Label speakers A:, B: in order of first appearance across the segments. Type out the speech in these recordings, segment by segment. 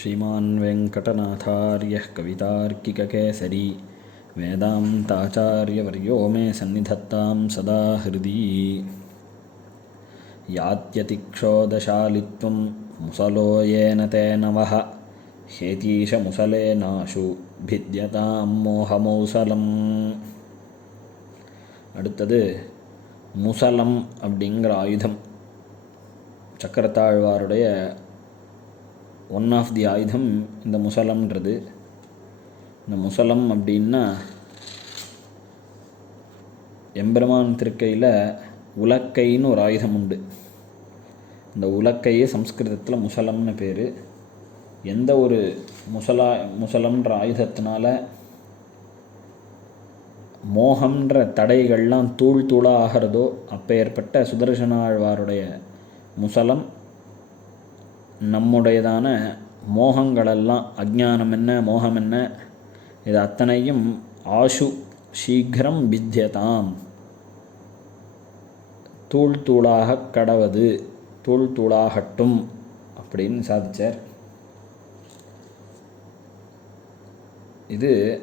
A: श्रीमान् वेङ्कटनाथार्यः कवितार्किककेसरी वेदान्ताचार्यवर्यो मे सन्निधत्तां सदा हृदि यात्यतिक्षोदशालित्वं मुसलो येन तेन वः हेतीशमुसलेनाशु भिद्यतां மோகமௌசலம் அடுத்தது முசலம் அப்படிங்கிற ஆயுதம் சக்கரத்தாழ்வாருடைய ஒன் ஆஃப் தி ஆயுதம் இந்த முசலம்ன்றது இந்த முசலம் அப்படின்னா எம்பெருமான் திருக்கையில் உலக்கைன்னு ஒரு ஆயுதம் உண்டு. இந்த உலக்கையே சம்ஸ்கிருதத்தில் முசலம்னு பேர். எந்த ஒரு முசலா முசலம்ன்ற ஆயுதத்தினால மோகம்ன்ற தடைகள்லாம் தூள் தூளாக ஆகிறதோ அப்பேற்பட்ட சுதர்சனாழ்வாருடைய முசலம் நம்முடையதான மோகங்களெல்லாம் அஜ்ஞானம் என்ன மோகம் என்ன? இது அத்தனையும் ஆஷு சீக்கிரம் வித்தியதாம். தூள் தூளாக கடவது தூள் தூளாகட்டும் அப்படின்னு சாதிச்சார். இது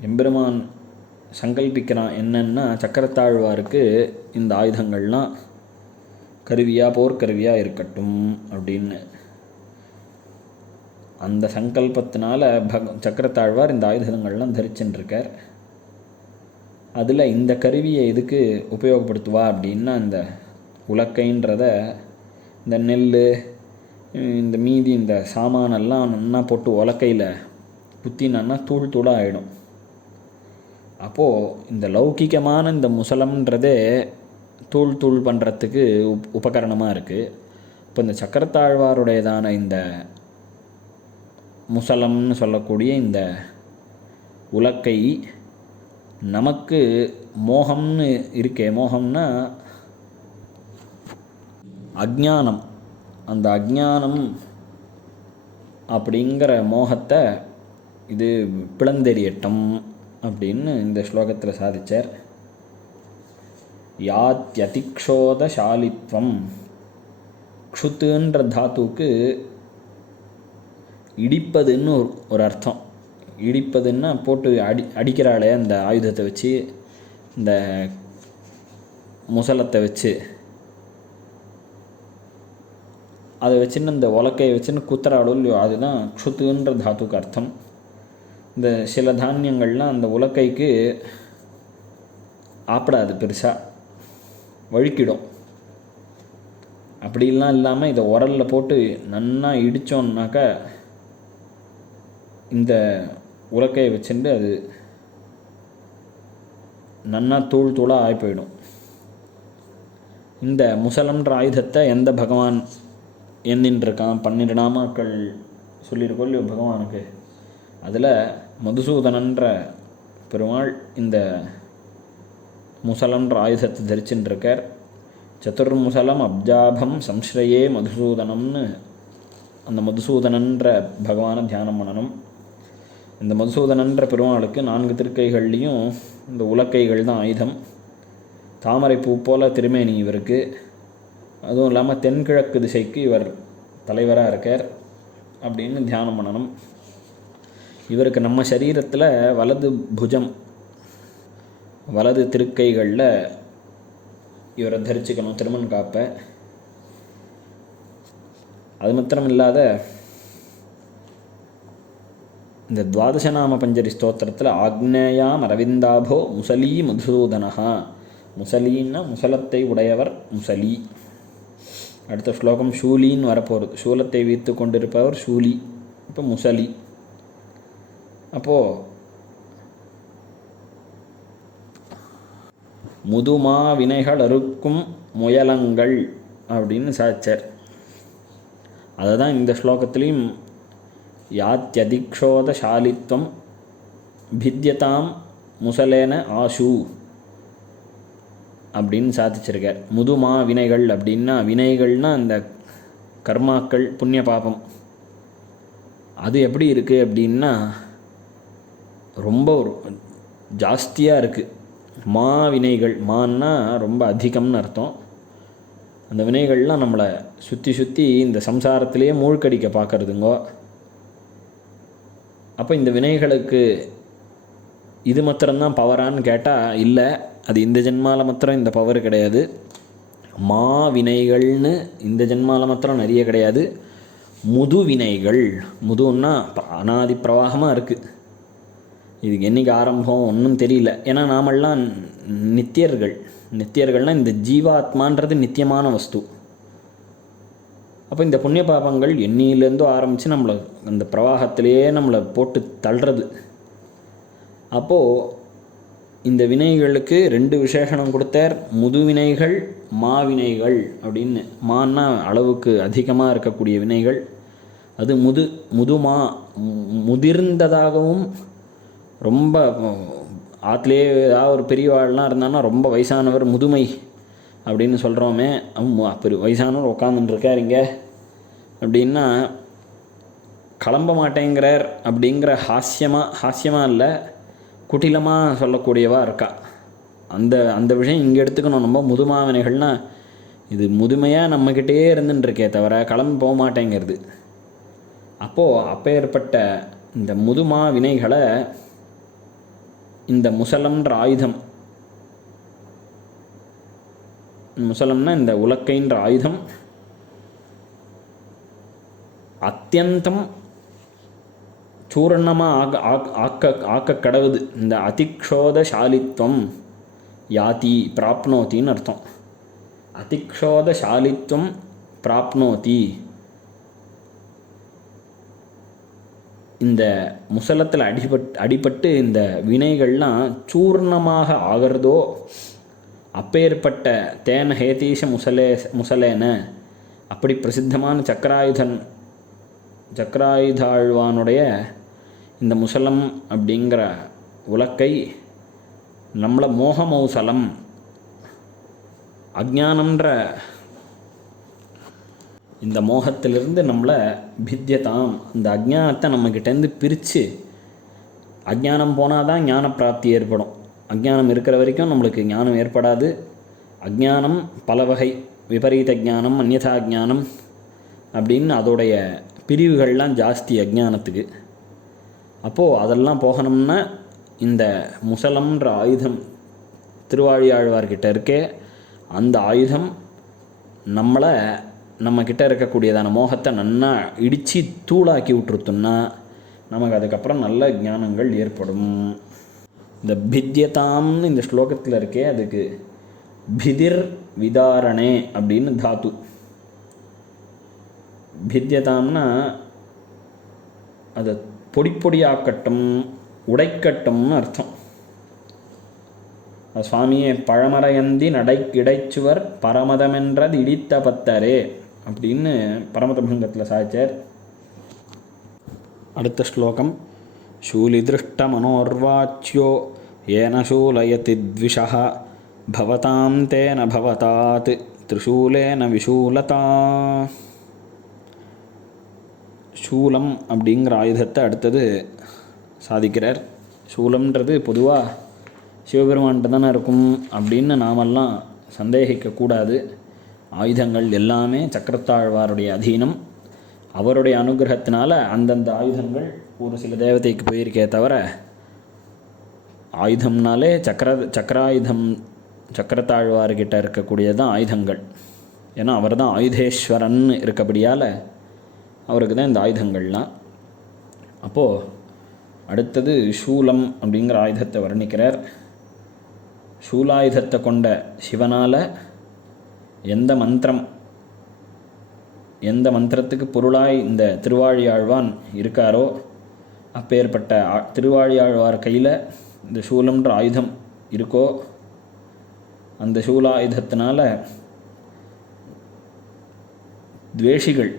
A: எம்பெருமான் சங்கல்பிக்கிறான் என்னென்னா சக்கரத்தாழ்வாருக்கு இந்த ஆயுதங்கள்லாம் கருவியாக போர்க்கருவியாக இருக்கட்டும் அப்படின்னு. அந்த சங்கல்பத்தினால பக சக்கரத்தாழ்வார் இந்த ஆயுதங்கள்லாம் தரிச்சுட்டுருக்கார் அதில் இந்த கருவியை எதுக்கு உபயோகப்படுத்துவா அப்படின்னா இந்த உலக்கைன்றத இந்த நெல் இந்த மீதி இந்த சாமானெல்லாம் நன்னா போட்டு உலக்கையில் குத்தினான்னா தூள் தூளாக ஆகிடும் அப்போது இந்த லௌகிகமான இந்த முசலம்ன்றதே தூள் தூள் பண்ணுறதுக்கு உப் உபகரணமாக இருக்குது இப்போ இந்த சக்கரத்தாழ்வாருடையதான இந்த முசலம்னு சொல்லக்கூடிய இந்த உலக்கை நமக்கு மோகம்னு இருக்கே. மோகம்னா அஜானம் அந்த அஜ்ஞானம் அப்படிங்கிற மோகத்தை இது பிளந்தெறியட்டம் அப்படின்னு இந்த ஸ்லோகத்தில் சாதித்தார் யாத்யதிக்ஷோதசாலித்வம். க்ஷுத்துன்ற தாத்துவுக்கு இடிப்பதுன்னு ஒரு ஒரு அர்த்தம். இடிப்பதுன்னா போட்டு அடி அடிக்கிறாளே அந்த ஆயுதத்தை வச்சு இந்த முசலத்தை வச்சு. அதை வச்சுன்னு இந்த உலக்கையை வச்சுன்னு குத்துறாளோ இல்லையோ அதுதான் க்ஷுத்துன்ற தாத்துக்கு அர்த்தம். இந்த சில தானியங்கள்லாம் அந்த உலக்கைக்கு ஆப்பிடாது பெருசாக வழுக்கிடும். அப்படிலாம் இல்லாமல் இதை உரலில் போட்டு நன்னா இடித்தோன்னாக்கா இந்த உலக்கையை வச்சுட்டு அது நன்னா தூள் தூளாக ஆகி போயிடும். இந்த முசலம்ன்ற ஆயுதத்தை எந்த பகவான் எண்ணின்றிருக்கான்? பன்னிரு நாமாக்கள் சொல்லியிருக்கோம் இல்லையோ பகவானுக்கு? அதில் மதுசூதனன்ற பெருமாள் இந்த முசலம்ன்ற ஆயுதத்தை தரிச்சுட்டுருக்கார் சதுர்முசலம் அப்ஜாபம் சம்ஸ்ரயே மதுசூதனம்னு அந்த மதுசூதனன்ற பகவானை தியானம் பண்ணணும். இந்த மதுசூதனன்ற பெருமாளுக்கு நான்கு திருக்கைகள்லேயும் இந்த உலக்கைகள் தான் ஆயுதம். தாமரை பூ போல் திருமேனி இவருக்கு. அதுவும் இல்லாமல் தென்கிழக்கு திசைக்கு இவர் தலைவராக இருக்கார். அப்படின்னு தியானம் பண்ணணும். இவருக்கு நம்ம சரீரத்தில் வலது புஜம் வலது திருக்கைகளில் இவரை தரிச்சுக்கணும் திருமண் காப்பை. அது மாத்திரம் இல்லாத இந்த துவாதசநாம பஞ்சரி ஸ்தோத்திரத்தில் ஆக்னேயாம் அரவிந்தாபோ முசலி மதுசூதனஹா. முசலின்னா முசலத்தை உடையவர் முசலி. அடுத்த ஸ்லோகம் ஷூலின்னு வரப்போகிறது சூலத்தை வீத்து கொண்டிருப்பவர் ஷூலி. இப்போ முசலி. அப்போது முதுமா வினைகள் அறுக்கும் முயலங்கள் அப்படின்னு சாச்சர் அதை தான் இந்த ஸ்லோகத்திலையும் யாத்தியதிக்ஷோதசாலித்வம் பித்யதாம் முசலேன ஆஷு அப்படின்னு சாதிச்சிருக்கார். முதுமா வினைகள் அப்படின்னா வினைகள்னா அந்த கர்மாக்கள் புண்ணிய பாபம். அது எப்படி இருக்குது அப்படின்னா ரொம்ப ஒரு ஜாஸ்தியாக இருக்குது மா வினைகள் மான்னா ரொம்ப அதிகம்னு அர்த்தம். அந்த வினைகள்லாம் நம்மளை சுற்றி சுற்றி இந்த சம்சாரத்திலேயே மூழ்கடிக்க பார்க்குறதுங்கோ அப்போ இந்த வினைகளுக்கு இது மாத்திரம்தான் பவரான்னு கேட்டால் இல்லை. அது இந்த ஜென்மாவில் மாத்திரம் இந்த பவர் கிடையாது. மா வினைகள்னு இந்த ஜென்மாவில் மாத்திரம் நிறைய கிடையாது. முது வினைகள் முதுன்னா அனாதி பிரவாகமாக இருக்குது இதுக்கு என்னைக்கு ஆரம்பம் ஒன்றும் தெரியல. ஏன்னா நாமெல்லாம் நித்தியர்கள். நித்தியர்கள்னால் இந்த ஜீவாத்மான்றது நித்தியமான வஸ்து. அப்போ இந்த புண்ணிய பாபங்கள் எண்ணிலேருந்தோ ஆரம்பித்து நம்மளை அந்த பிரவாகத்திலேயே நம்மளை போட்டு தள்ளுறது. அப்போது இந்த வினைகளுக்கு ரெண்டு விசேஷணம் கொடுத்தார். முதுவினைகள் மாவினைகள் அப்படின்னு. மான்னா அளவுக்கு அதிகமாக இருக்கக்கூடிய வினைகள். அது முது முதுமா மு- முதிர்ந்ததாகவும் ரொம்ப ஆற்றுலேயே ஏதாவது ஒரு பெரியவாள்லாம் இருந்தான்னா ரொம்ப வயசானவர் முதுமை அப்படின்னு சொல்கிறோமே பெரிய வயசானவர் உட்காந்துட்டுருக்கார் இங்கே அப்படின்னா கிளம்ப மாட்டேங்கிறார் அப்படிங்கிற ஹாஸ்யமாக ஹாஸ்யமாக இல்லை குட்டிலமாக சொல்லக்கூடியவா இருக்கா. அந்த அந்த விஷயம் இங்கே எடுத்துக்கணும். நம்ம முதுமாவினைகள்னா இது முதுமையாக நம்மக்கிட்டே இருந்துட்டுருக்கே தவிர கிளம்பி போக மாட்டேங்கிறது அப்போது அப்பேற்பட்ட இந்த முதுமா வினைகளை இந்த முசலம்ன்ற ஆயுதம். முசலம்னா இந்த உலக்கைன்ற ஆயுதம். அத்தியந்தம் சூரணமாக ஆக ஆக்க ஆக்க கடவுது இந்த அதிக்ஷோதசாலித்வம் யாதி பிராப்னோத்தின்னு அர்த்தம். அதிக்ஷோதசாலித்வம் பிராப்னோத்தி இந்த முசலத்தில் அடிபட் அடிபட்டு இந்த வினைகள்லாம் சூர்ணமாக ஆகிறதோ அப்பேற்பட்ட தேன ஹேதீஷ முசலே முசலேன அப்படி பிரசித்தமான சக்கராயுதன் சக்கராயுதாழ்வானுடைய இந்த முசலம் அப்படிங்கிற உலக்கை நம்மளை மோகமௌசலம் அஜானன்ற இந்த மோகத்திலிருந்து நம்மளை பித்தியதாம். இந்த அஜ்ஞானத்தை நம்மக்கிட்டேருந்து பிரித்து அஜ்ஞானம் போனால் தான் ஞான பிராப்தி ஏற்படும். அஜ்ஞானம் இருக்கிற வரைக்கும் நம்மளுக்கு ஞானம் ஏற்படாது. அஜ்ஞானம் பல வகை விபரீத ஞானம் அந்யதா ஞானம் அப்படின்னு அதோடைய பிரிவுகள்லாம் ஜாஸ்தி அஜ்ஞானத்துக்கு. அப்போது அதெல்லாம் போகணும்னா இந்த முசலம்ன்ற ஆயுதம் திருவாழியாழ்வார்கிட்ட இருக்கே. அந்த ஆயுதம் நம்மளை நம்மக்கிட்ட இருக்கக்கூடியதான மோகத்தை நன்னா இடித்து தூளாக்கி விட்டுருத்தோம்னா நமக்கு அதுக்கப்புறம் நல்ல ஞானங்கள் ஏற்படும். இந்த பித்தியதாம்னு இந்த ஸ்லோகத்தில் இருக்கே அதுக்கு பிதிர் விதாரணே அப்படின்னு தாத்து. பித்யதாம்னா அதை பொடி பொடியாக்கட்டும் உடைக்கட்டும்னு அர்த்தம். சுவாமியே பழமறையந்தி நடை இடைச்சுவர் பரமதமென்றது இடித்த பத்தரே. அப்படின்னு பரமதபங்கத்தில் சாய்ச்சார் அடுத்த ஸ்லோகம் शूलिदृष्टमनोर्वाच्यो येन शूलयति द्विषः भवतां तेन भवतात् त्रिशूलेन विशूलता சூலம் அப்படிங்கிற ஆயுதத்தை அடுத்தது சாதிக்கிறார் சூலம்ன்றது பொதுவாக சிவபெருமான்கிட்ட தானே இருக்கும் அப்படின்னு நாமெல்லாம் சந்தேகிக்கக்கூடாது ஆயுதங்கள் எல்லாமே சக்கரத்தாழ்வாருடைய அதீனம். அவருடைய அனுகிரகத்தினால அந்தந்த ஆயுதங்கள் ஒரு சில தேவதைக்கு போயிருக்கே தவிர ஆயுதம்னாலே சக்கர சக்கராயுதம் சக்கரத்தாழ்வார்கிட்ட இருக்கக்கூடியது தான் ஆயுதங்கள். ஏன்னா அவர் தான் ஆயுதேஸ்வரன் இருக்கபடியால் அவருக்கு தான் இந்த ஆயுதங்கள்லாம் அப்போது அடுத்தது சூலம் அப்படிங்கிற ஆயுதத்தை வர்ணிக்கிறார். சூலாயுதத்தை கொண்ட சிவனால் எந்த மந்திரம்? எந்த மந்திரத்துக்கு பொருளாய் இந்த திருவாழியாழ்வான் இருக்காரோ அப்பேற்பட்ட ஆ- திருவாழியாழ்வார் கையில் இந்த சூலம்ன்ற ஆயுதம் இருக்கோ அந்த சூலாயுதத்தினால துவேஷிகள்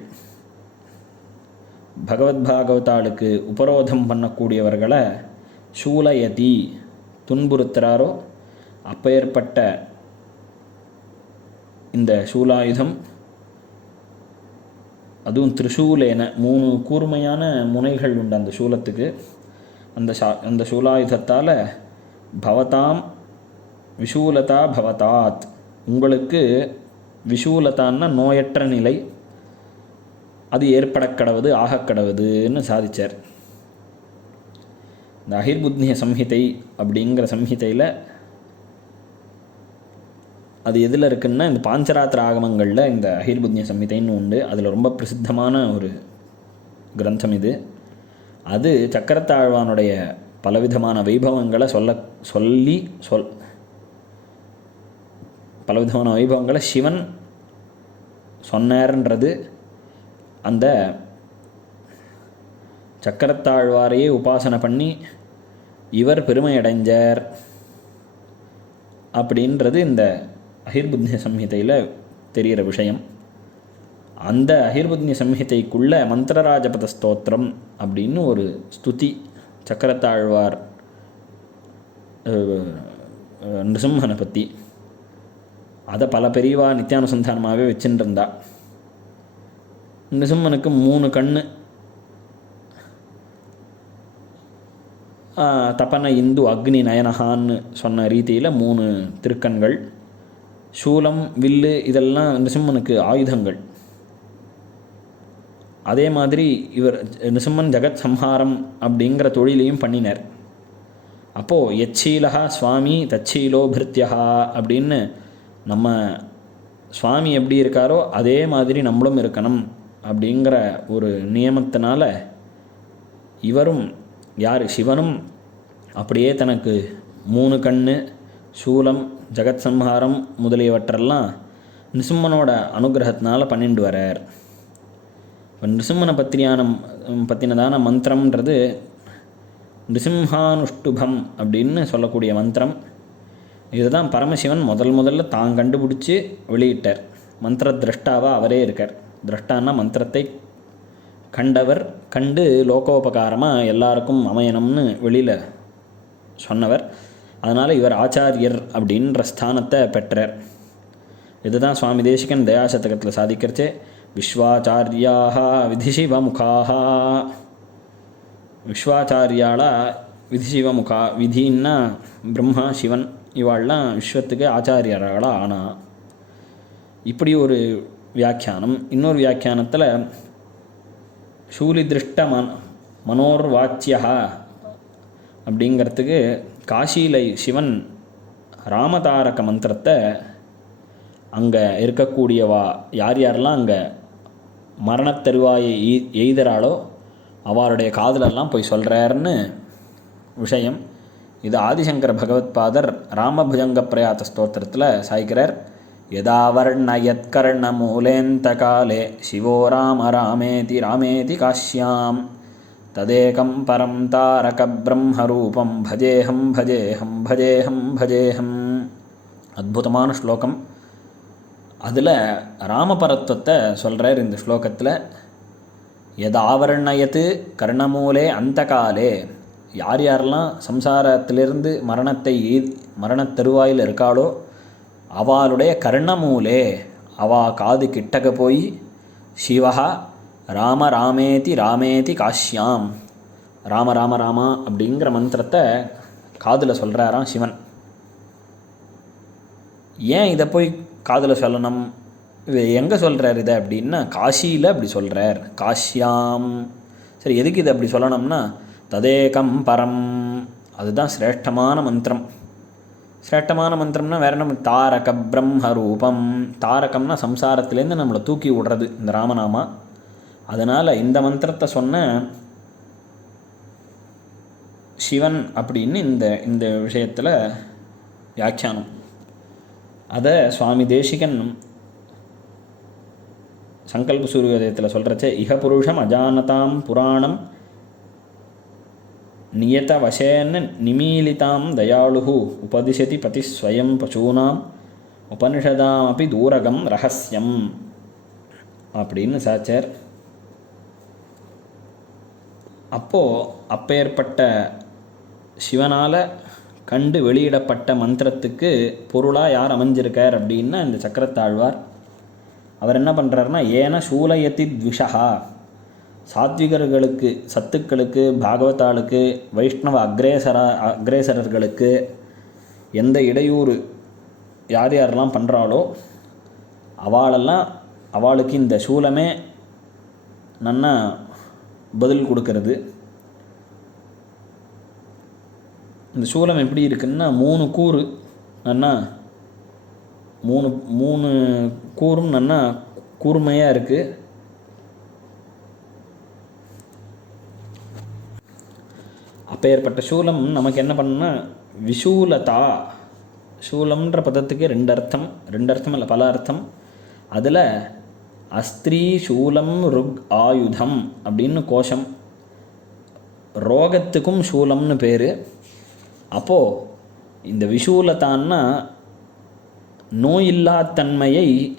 A: பகவத் பாகவதாளுக்கு உபரோதம் பண்ணக்கூடியவர்களை சூலயதி துன்புறுத்துறாரோ அப்பேற்பட்ட இந்த சூலாயுதம் அதுவும் திரிசூலேன மூணு கூர்மையான முனைகள் உண்டு அந்த சூலத்துக்கு. அந்த சா அந்த சூலாயுதத்தால் பவதாம் விஷூலதா பவதாத். உங்களுக்கு விஷூலதான்னா நோயற்ற நிலை அது ஏற்படக்கடவுது ஆகக்கடவுதுன்னு சாதித்தார் இந்த அகிர்புத்னிய சம்ஹிதை அப்படிங்கிற சம்ஹிதையில் அது எதில் இருக்குன்னா இந்த பாஞ்சராத்திர ஆகமங்களில் இந்த அகிர்புத்ய சம்ஹிதைன்னு உண்டு. அதில் ரொம்ப பிரசித்தமான ஒரு கிரந்தம் இது. அது சக்கரத்தாழ்வானுடைய பலவிதமான வைபவங்களை சொல்ல சொல்லி சொல் பலவிதமான வைபவங்களை சிவன் சொன்னார்ன்றது. அந்த சக்கரத்தாழ்வாரையே உபாசனை பண்ணி இவர் பெருமை அடைஞ்சார் அப்படின்றது இந்த அகிர்புத்திய சம்ஹிதையில் தெரிகிற விஷயம். அந்த அகிர்புத்திய சம்ஹிதைக்குள்ள மந்திரராஜபத ஸ்தோத்திரம் அப்படின்னு ஒரு ஸ்துதி சக்கரத்தாழ்வார் நிருசிம்மனை பற்றி அதை பல பெரியவா நித்தியானுசந்தானமாகவே வச்சுட்டு இருந்தா நிருசிம்மனுக்கு மூணு கண்ணு. தப்பன தபன இந்து அக்னி நயனஹான்னு சொன்ன ரீதியில் மூணு திருக்கண்கள். சூலம் வில்லு இதெல்லாம் நிருசிம்மனுக்கு ஆயுதங்கள். அதே மாதிரி இவர் நிருசிம்மன் ஜெகத் சம்ஹாரம் அப்படிங்கிற தொழிலையும் பண்ணினார். அப்போது எச்சீலகா சுவாமி தச்சீலோ பிருத்யா அப்படின்னு நம்ம சுவாமி எப்படி இருக்காரோ அதே மாதிரி நம்மளும் இருக்கணும் அப்படிங்கிற ஒரு நியமத்தினால இவரும் யார்? சிவனும் அப்படியே தனக்கு மூணு கண்ணு சூலம் ஜெகத் சம்ஹாரம் முதலியவற்றெல்லாம் நிசும்மனோட அனுகிரகத்தினால பண்ணிட்டு வரார். இப்போ நிருசிம்மனை பற்றியான பற்றினதான மந்திரம்ன்றது நிருசிம்ஹானுஷ்டுபம் அப்படின்னு சொல்லக்கூடிய மந்திரம். இதுதான் பரமசிவன் முதல் முதல்ல தான் கண்டுபிடிச்சி வெளியிட்டார். மந்திர திரஷ்டாவாக அவரே இருக்கார். திரஷ்டான்னா மந்திரத்தை கண்டவர் கண்டு லோகோபகாரமாக எல்லாருக்கும் அமையணும்னு வெளியில் சொன்னவர். அதனால் இவர் ஆச்சாரியர் அப்படின்ற ஸ்தானத்தை பெற்றார். இதுதான் சுவாமி தேசிகன் தயாசதகத்தில் சாதிக்கிறச்சே விஸ்வாச்சாரியாக விதிசிவமுகாக விஸ்வாச்சாரியாளா விதிசிவமுகா விதின்னா பிரம்மா சிவன் இவாள்லாம் விஸ்வத்துக்கு ஆச்சாரியர்களாக ஆனா. இப்படி ஒரு வியாக்கியானம். இன்னொரு வியாக்கியானத்தில் சூலிதிருஷ்ட மன் மனோர்வாச்சியா அப்படிங்கிறதுக்கு காசியில் சிவன் ராமதாரக மந்திரத்தை அங்கே இருக்கக்கூடியவா யார் யாரெல்லாம் அங்கே மரணத்தருவாயை எய் எய்தறாளோ அவருடைய காதலெல்லாம் போய் சொல்கிறாருன்னு விஷயம். இது ஆதிசங்கர பகவத்பாதர் ராமபுஜங்க பிரயாத்த ஸ்தோத்திரத்தில் சாய்க்கிறார். யதா யத்கர்ண மூலேந்த காலே சிவோ ராம ராமேதி ராமேதி காஷ்யாம். ததேகம் परं தாரக பிரம்மரூபம் பஜேஹம் பஜேஹம் பஜேஹம் பஜேஹம் ஸ்லோகம். அதில் ராமபரத்துவத்தை சொல்கிறார் இந்த ஸ்லோகத்தில். எதாவர்ணயத்து கர்ணமூலே அந்த காலே யார் யாரெல்லாம் சம்சாரத்திலிருந்து மரணத்தை மரணத் தருவாயில் இருக்காளோ அவளுடைய கர்ணமூலே. அவா காது கிட்டக போய் சிவா ராம ராமேதி ராமேதி காஷ்யாம். ராம ராம ராமா அப்படிங்கிற மந்திரத்தை காதில் சொல்கிறாராம் சிவன். ஏன் இதை போய் காதில் சொல்லணும்? இது எங்கே சொல்கிறார் இதை அப்படின்னா காசியில் அப்படி சொல்கிறார் காஷ்யாம். சரி எதுக்கு இதை அப்படி சொல்லணும்னா ததேகம் பரம். அதுதான் சிரேஷ்டமான மந்திரம். சிரேஷ்டமான மந்திரம்னா வேற நம்ம தாரக பிரம்ம ரூபம். தாரகம்னா சம்சாரத்துலேருந்து நம்மளை தூக்கி விடுறது இந்த ராமநாமா. அதனால் இந்த மந்திரத்தை சொன்ன சிவன் அப்படின்னு இந்த இந்த விஷயத்தில் வியாக்கியானம். அதை சுவாமி தேசிகன் சங்கல்ப சூரியோதயத்தில் சொல்கிறச்சே இஹ புருஷம் அஜானதாம் புராணம் நியத வசேன நிமீலிதாம் தயாளு உபதிசதி பதி ஸ்வயம் பசூனாம் அப்படி தூரகம் ரகசியம் அப்படின்னு சாச்சர். அப்போது அப்பேற்பட்ட சிவனால் கண்டு வெளியிடப்பட்ட மந்திரத்துக்கு பொருளாக யார் அமைஞ்சிருக்கார் அப்படின்னா இந்த சக்கரத்தாழ்வார். அவர் என்ன பண்ணுறாருன்னா ஏன சூலயத்தி த்விஷா சாத்விகர்களுக்கு சத்துக்களுக்கு பாகவதாளுக்கு வைஷ்ணவ அக்ரேசரா அக்ரேசரர்களுக்கு எந்த இடையூறு யார் யாரெல்லாம் பண்ணுறாளோ அவளெல்லாம் அவளுக்கு இந்த சூலமே நன்னா பதில் கொடுக்கறது. இந்த சூலம் எப்படி இருக்குன்னா மூணு கூறு அண்ணா மூணு மூணு கூறும் நன்னா கூர்மையாக இருக்குது அப்பேற்பட்ட சூலம் நமக்கு என்ன பண்ணுன்னா விஷூலதா சூலம்ன்ற பதத்துக்கு ரெண்டு அர்த்தம் ரெண்டு அர்த்தம் இல்லை பல அர்த்தம். அதில் அஸ்திரீ சூலம் ருக் ஆயுதம் அப்படின்னு கோஷம். ரோகத்துக்கும் சூலம்னு பேர். அப்போது இந்த விஷூலதான்னா நோயில்லாத்தன்மையை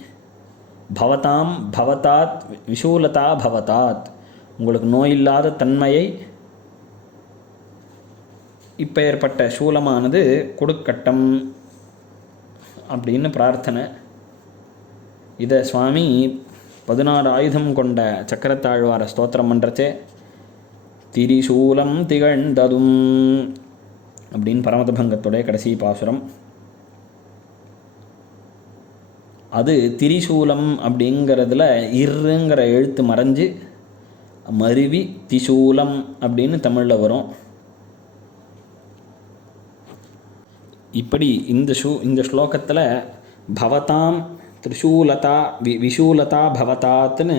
A: பவதாம் பவதாத் விஷூலதா பவதாத். உங்களுக்கு நோயில்லாத தன்மையை இப்போ ஏற்பட்ட சூலமானது கொடுக்கட்டம் அப்படின்னு பிரார்த்தனை. இதை சுவாமி பதினாறு ஆயுதம் கொண்ட சக்கரத்தாழ்வார ஸ்தோத்திரம் பண்ணுறச்சே திரிசூலம் திகழ்ந்ததும் அப்படின்னு பரமதபங்கத்துடைய கடைசி பாசுரம். அது திரிசூலம் அப்படிங்கிறதுல இருங்கிற எழுத்து மறைஞ்சு மருவி திசூலம் அப்படின்னு தமிழில் வரும். இப்படி இந்த ஷூ இந்த ஸ்லோகத்தில் பவதாம் திரிசூலதா வி விஷூலதா பவதாத்னு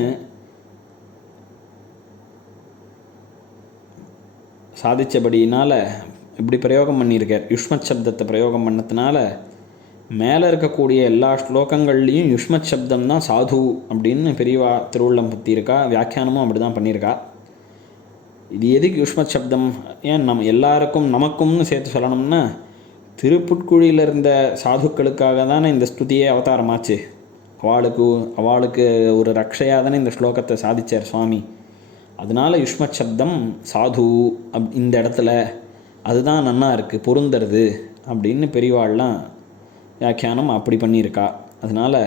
A: சாதித்தபடியினால் இப்படி பிரயோகம் பண்ணியிருக்கார் யுஷ்மத் சப்தத்தை பிரயோகம் பண்ணதுனால மேலே இருக்கக்கூடிய எல்லா ஸ்லோகங்கள்லேயும் யுஷ்மத் சப்தம் தான் சாது அப்படின்னு பெரியவா திருவுள்ளம் பற்றியிருக்கா வியாக்கியானமும் அப்படி தான் பண்ணியிருக்கா இது எதுக்கு யுஷ்மத் சப்தம் ஏன் நம்ம எல்லாருக்கும் நமக்கும்னு சேர்த்து சொல்லணும்னா திருப்புட்குழியில் இருந்த சாதுக்களுக்காக தானே இந்த ஸ்துதியே அவதாரமாச்சு? அவளுக்கு அவளுக்கு ஒரு ரக்ஷையாக தானே இந்த ஸ்லோகத்தை சாதித்தார் சுவாமி. அதனால யுஷ்மத் சப்தம் சாது அப் இந்த இடத்துல அதுதான் நன்னா இருக்குது பொருந்துறது அப்படின்னு பெரியவாள்லாம் வியாக்கியானம் அப்படி பண்ணியிருக்கா. அதனால்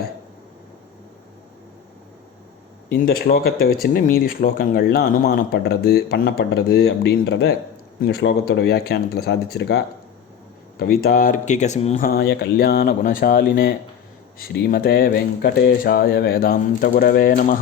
A: இந்த ஸ்லோகத்தை வச்சுன்னு மீதி ஸ்லோகங்கள்லாம் அனுமானப்படுறது பண்ணப்படுறது அப்படின்றத இந்த ஸ்லோகத்தோட வியாக்கியானத்தில் சாதிச்சிருக்கா. कवितार्किकसिंहाय कल्याणगुणशालिने श्रीमते वेङ्कटेशाय वेदान्तगुरवे नमः